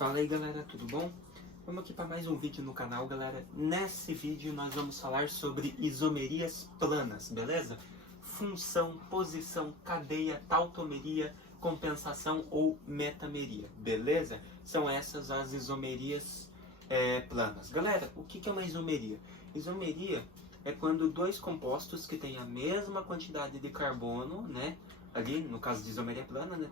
Fala aí galera, tudo bom? Vamos aqui para mais um vídeo no canal, galera. Nesse vídeo nós vamos falar sobre isomerias planas, beleza? Função, posição, cadeia, tautomeria, compensação ou metameria, beleza? São essas as isomerias planas. Galera, o que é uma isomeria? Isomeria é quando dois compostos que têm a mesma quantidade de carbono, né? Ali, no caso de isomeria plana, né,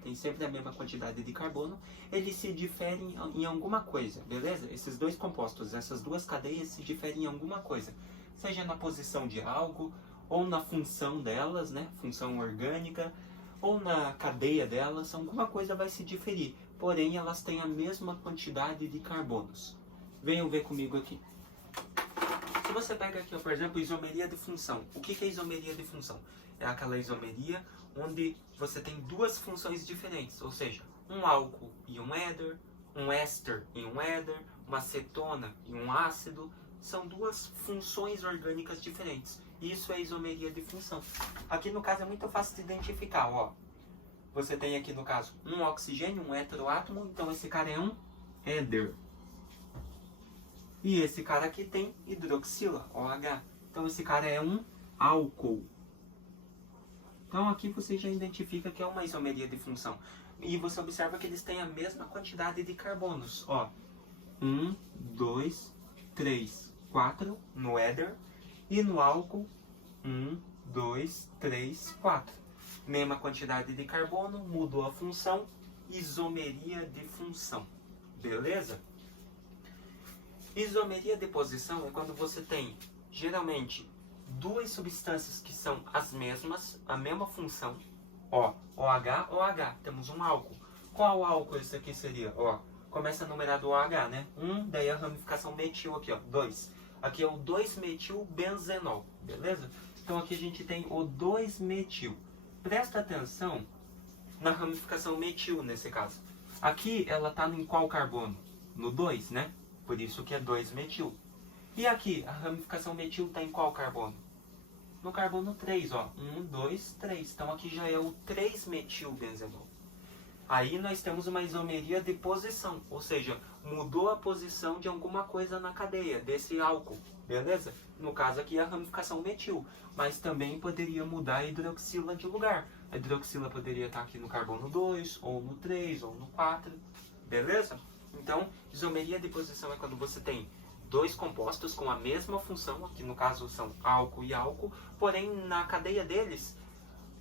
tem sempre a mesma quantidade de carbono, eles se diferem em alguma coisa, beleza? Esses dois compostos, essas duas cadeias se diferem em alguma coisa, seja na posição de algo, ou na função delas, né, função orgânica, ou na cadeia delas, alguma coisa vai se diferir, porém elas têm a mesma quantidade de carbonos. Venham ver comigo aqui. Se você pega aqui, por exemplo, isomeria de função. O que é isomeria de função? É aquela isomeria onde você tem duas funções diferentes, ou seja, um álcool e um éter, um éster e um éter, uma cetona e um ácido, são duas funções orgânicas diferentes. Isso é isomeria de função. Aqui no caso é muito fácil de identificar, ó. Você tem aqui no caso um oxigênio, um heteroátomo, então esse cara é um éter. E esse cara aqui tem hidroxila, OH. Então esse cara é um álcool. Então aqui você já identifica que é uma isomeria de função. E você observa que eles têm a mesma quantidade de carbonos. Ó, 1, 2, 3, 4 no éter. E no álcool, 1, 2, 3, 4. Mesma quantidade de carbono, mudou a função. Isomeria de função. Beleza? Isomeria de posição é quando você tem, geralmente, duas substâncias que são as mesmas, a mesma função. Ó, OH, OH, temos um álcool. Qual álcool esse aqui seria? Ó, começa numerado OH, né? 1, daí a ramificação metil aqui, ó, 2. Aqui é o 2-metilbenzenol, beleza? Então aqui a gente tem o 2-metil. Presta atenção na ramificação metil nesse caso. Aqui ela está em qual carbono? No 2, né? Por isso que é 2-metil. E aqui, a ramificação metil está em qual carbono? No carbono 3, ó. 1, 2, 3. Então aqui já é o 3-metilbenzenol. Aí nós temos uma isomeria de posição, ou seja, mudou a posição de alguma coisa na cadeia, desse álcool, beleza? No caso aqui a ramificação metil, mas também poderia mudar a hidroxila de lugar. A hidroxila poderia estar aqui no carbono 2, ou no 3, ou no 4, beleza? Então, isomeria de posição é quando você tem dois compostos com a mesma função, aqui no caso são álcool e álcool, porém na cadeia deles,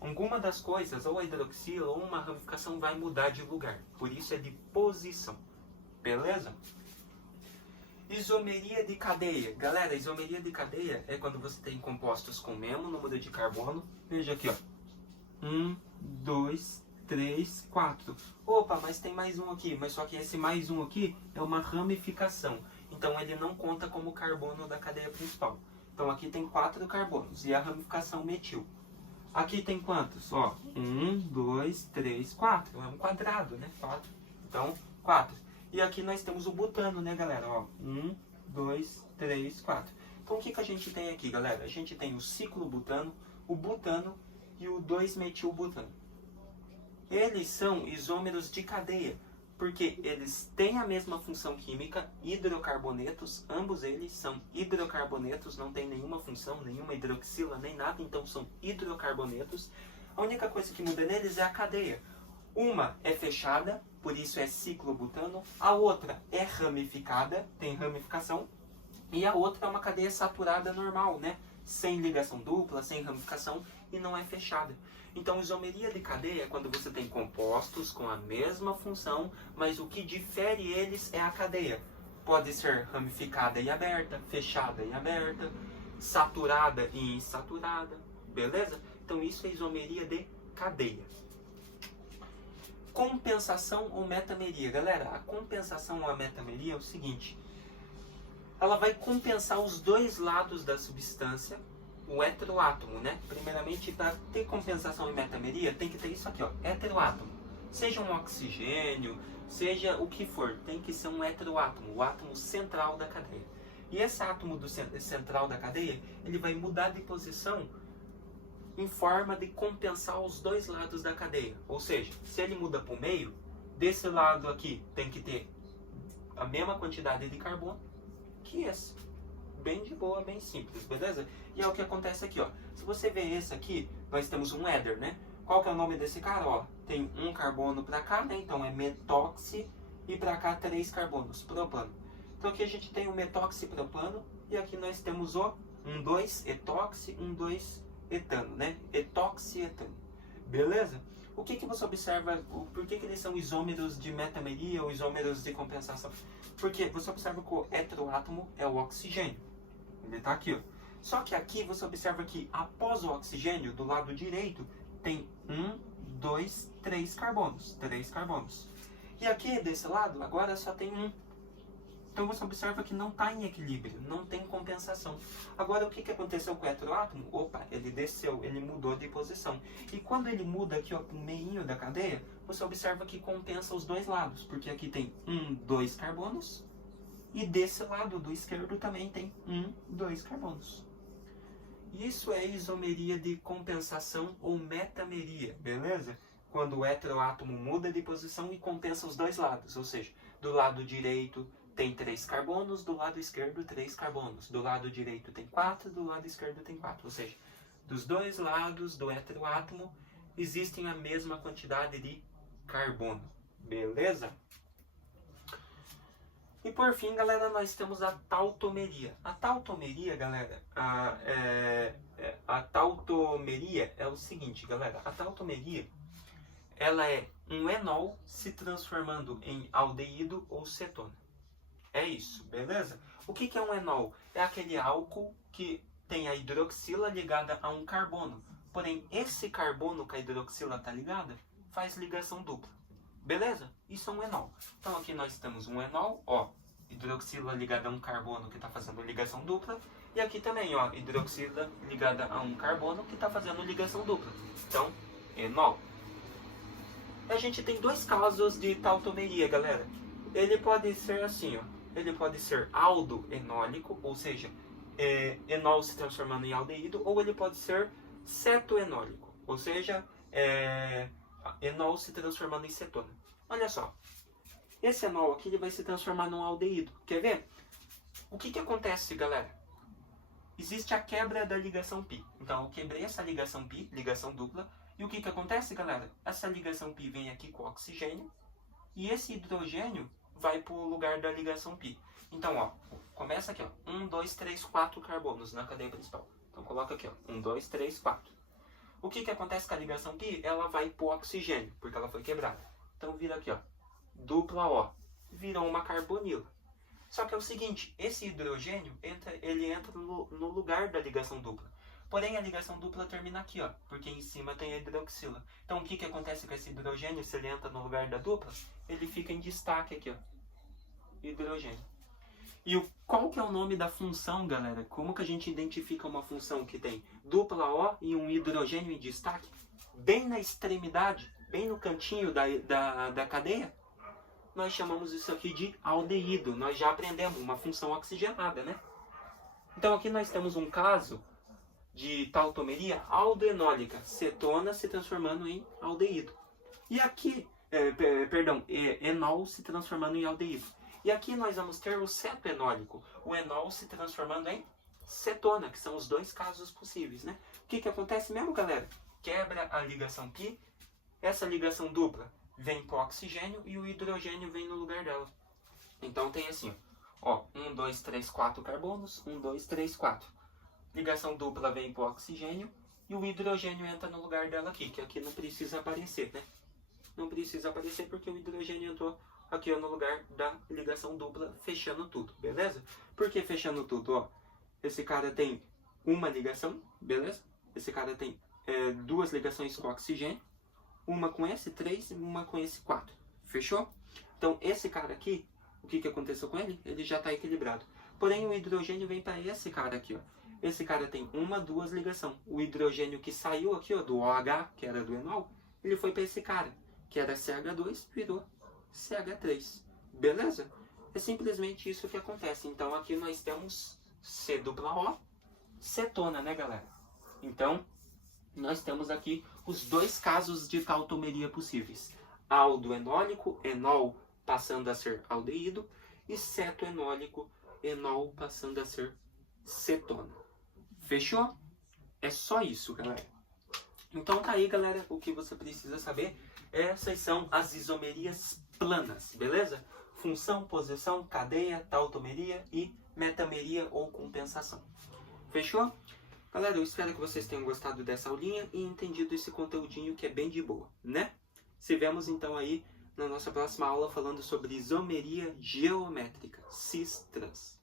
alguma das coisas, ou a hidroxila ou uma ramificação vai mudar de lugar. Por isso é de posição. Beleza? Isomeria de cadeia. Galera, isomeria de cadeia é quando você tem compostos com o mesmo número de carbono. Veja aqui, ó. 1, 2, 3, 4. Opa, mas tem mais um aqui. Mas só que esse mais um aqui é uma ramificação. Então ele não conta como carbono da cadeia principal. Então aqui tem 4 carbonos e a ramificação metil. Aqui tem quantos? Ó, 1, 2, 3, 4. É um quadrado, né? 4. Então, 4. E aqui nós temos o butano, né, galera? Ó, 1, 2, 3, 4. Então o que a gente tem aqui, galera? A gente tem o ciclobutano, o butano e o 2-metilbutano. Eles são isômeros de cadeia, porque eles têm a mesma função química, hidrocarbonetos, ambos eles são hidrocarbonetos, não tem nenhuma função, nenhuma hidroxila, nem nada, então são hidrocarbonetos. A única coisa que muda neles é a cadeia. Uma é fechada, por isso é ciclobutano, a outra é ramificada, tem ramificação, e a outra é uma cadeia saturada normal, né? Sem ligação dupla, sem ramificação, e não é fechada. Então, isomeria de cadeia é quando você tem compostos com a mesma função, mas o que difere eles é a cadeia. Pode ser ramificada e aberta, fechada e aberta, saturada e insaturada, beleza? Então, isso é isomeria de cadeia. Compensação ou metameria. Galera, a compensação ou a metameria é o seguinte. Ela vai compensar os dois lados da substância, o heteroátomo, né? Primeiramente, para ter compensação e metameria, tem que ter isso aqui, ó, heteroátomo. Seja um oxigênio, seja o que for, tem que ser um heteroátomo, o átomo central da cadeia. E esse átomo central da cadeia, ele vai mudar de posição em forma de compensar os dois lados da cadeia. Ou seja, se ele muda para o meio, Desse lado aqui tem que ter a mesma quantidade de carbono que esse. Bem de boa, bem simples, beleza? E é o que acontece aqui, ó. Se você ver esse aqui, nós temos um éter, né? Qual que é o nome desse cara? Ó, tem um carbono para cá, né? Então é metóxi e para cá 3 carbonos, propano. Então aqui a gente tem o metoxipropano e aqui nós temos o 1,2 etoxi, 1,2 etano, né? Etoxietano. Beleza? O que você observa, por que eles são isômeros de metameria ou isômeros de compensação? Porque você observa que o heteroátomo é o oxigênio. Ele está aqui, ó. Só que aqui você observa que após o oxigênio, do lado direito, tem 1, 2, 3 carbonos. 3 carbonos. E aqui desse lado, agora só tem 1. Então você observa que não está em equilíbrio, não tem compensação. Agora o que aconteceu com o heteroátomo? Opa, ele desceu, ele mudou de posição. E quando ele muda aqui, ó, no meinho da cadeia, você observa que compensa os dois lados. Porque aqui tem 1, 2 carbonos. E desse lado do esquerdo também tem 1, 2 carbonos. Isso é isomeria de compensação ou metameria, beleza? Quando o heteroátomo muda de posição e compensa os dois lados. Ou seja, do lado direito tem 3 carbonos, do lado esquerdo 3 carbonos. Do lado direito tem 4, do lado esquerdo tem 4. Ou seja, dos dois lados do heteroátomo existem a mesma quantidade de carbono. Beleza? E por fim, galera, nós temos a tautomeria. A tautomeria, galera, a tautomeria é o seguinte, galera. A tautomeria, ela é um enol se transformando em aldeído ou cetona. É isso, beleza? O que é um enol? É aquele álcool que tem a hidroxila ligada a um carbono. Porém, esse carbono que a hidroxila está ligada faz ligação dupla. Beleza? Isso é um enol. Então aqui nós temos um enol, ó, hidroxila ligada a um carbono que está fazendo ligação dupla. E aqui também, ó, hidroxila ligada a um carbono que está fazendo ligação dupla. Então, enol. A gente tem dois casos de tautomeria, galera. Ele pode ser assim, ó. Ele pode ser aldoenólico, ou seja, enol se transformando em aldeído, ou ele pode ser cetoenólico, ou seja, enol se transformando em cetona. Olha só, esse enol aqui ele vai se transformar num aldeído. Quer ver? O que acontece, galera? Existe a quebra da ligação π. Então, eu quebrei essa ligação π, ligação dupla. E o que acontece, galera? Essa ligação π vem aqui com o oxigênio. E esse hidrogênio vai para o lugar da ligação π. Então, ó, começa aqui, ó. 1, 2, 3, 4 carbonos na cadeia principal. Então, coloca aqui, ó. 1, 2, 3, 4. O que acontece com a ligação π? Ela vai para o oxigênio, porque ela foi quebrada. Então, vira aqui, ó. Dupla O. Virou uma carbonila. Só que é o seguinte, esse hidrogênio, ele entra no lugar da ligação dupla. Porém, a ligação dupla termina aqui, ó, porque em cima tem a hidroxila. Então, o que acontece com esse hidrogênio, se ele entra no lugar da dupla? Ele fica em destaque aqui, ó. Hidrogênio. E qual que é o nome da função, galera? Como que a gente identifica uma função que tem dupla O e um hidrogênio em destaque? Bem na extremidade, bem no cantinho da cadeia, nós chamamos isso aqui de aldeído. Nós já aprendemos uma função oxigenada, né? Então aqui nós temos um caso de tautomeria aldoenólica, cetona se transformando em aldeído. E aqui, enol se transformando em aldeído. E aqui nós vamos ter o cetoenólico, o enol se transformando em cetona, que são os dois casos possíveis, né? O que acontece mesmo, galera? Quebra a ligação π, essa ligação dupla vem para o oxigênio e o hidrogênio vem no lugar dela. Então tem assim, ó, 1, 2, 3, 4 carbonos, 1, 2, 3, 4. Ligação dupla vem para o oxigênio e o hidrogênio entra no lugar dela aqui, que aqui não precisa aparecer, né? Não precisa aparecer porque o hidrogênio entrou aqui, ó, no lugar da ligação dupla, fechando tudo, beleza? Por que fechando tudo, ó? Esse cara tem uma ligação, beleza? Esse cara tem duas ligações com oxigênio, uma com esse 3 e uma com esse 4. Fechou? Então, esse cara aqui, o que aconteceu com ele? Ele já está equilibrado. Porém, o hidrogênio vem para esse cara aqui, ó. Esse cara tem uma, duas ligações. O hidrogênio que saiu aqui, ó, do OH, que era do enol, ele foi para esse cara, que era CH2, virou CH3. Beleza? É simplesmente isso que acontece. Então, aqui nós temos C-O, cetona, né, galera? Então, nós temos aqui os dois casos de tautomeria possíveis. aldoenólico, enol passando a ser aldeído, e cetoenólico, enol passando a ser cetona. Fechou? É só isso, galera. Então tá aí, galera, o que você precisa saber. Essas são as isomerias planas, beleza? Função, posição, cadeia, tautomeria e metameria ou compensação. Fechou? Galera, eu espero que vocês tenham gostado dessa aulinha e entendido esse conteúdinho que é bem de boa, né? Se vemos então aí na nossa próxima aula falando sobre isomeria geométrica, cis trans.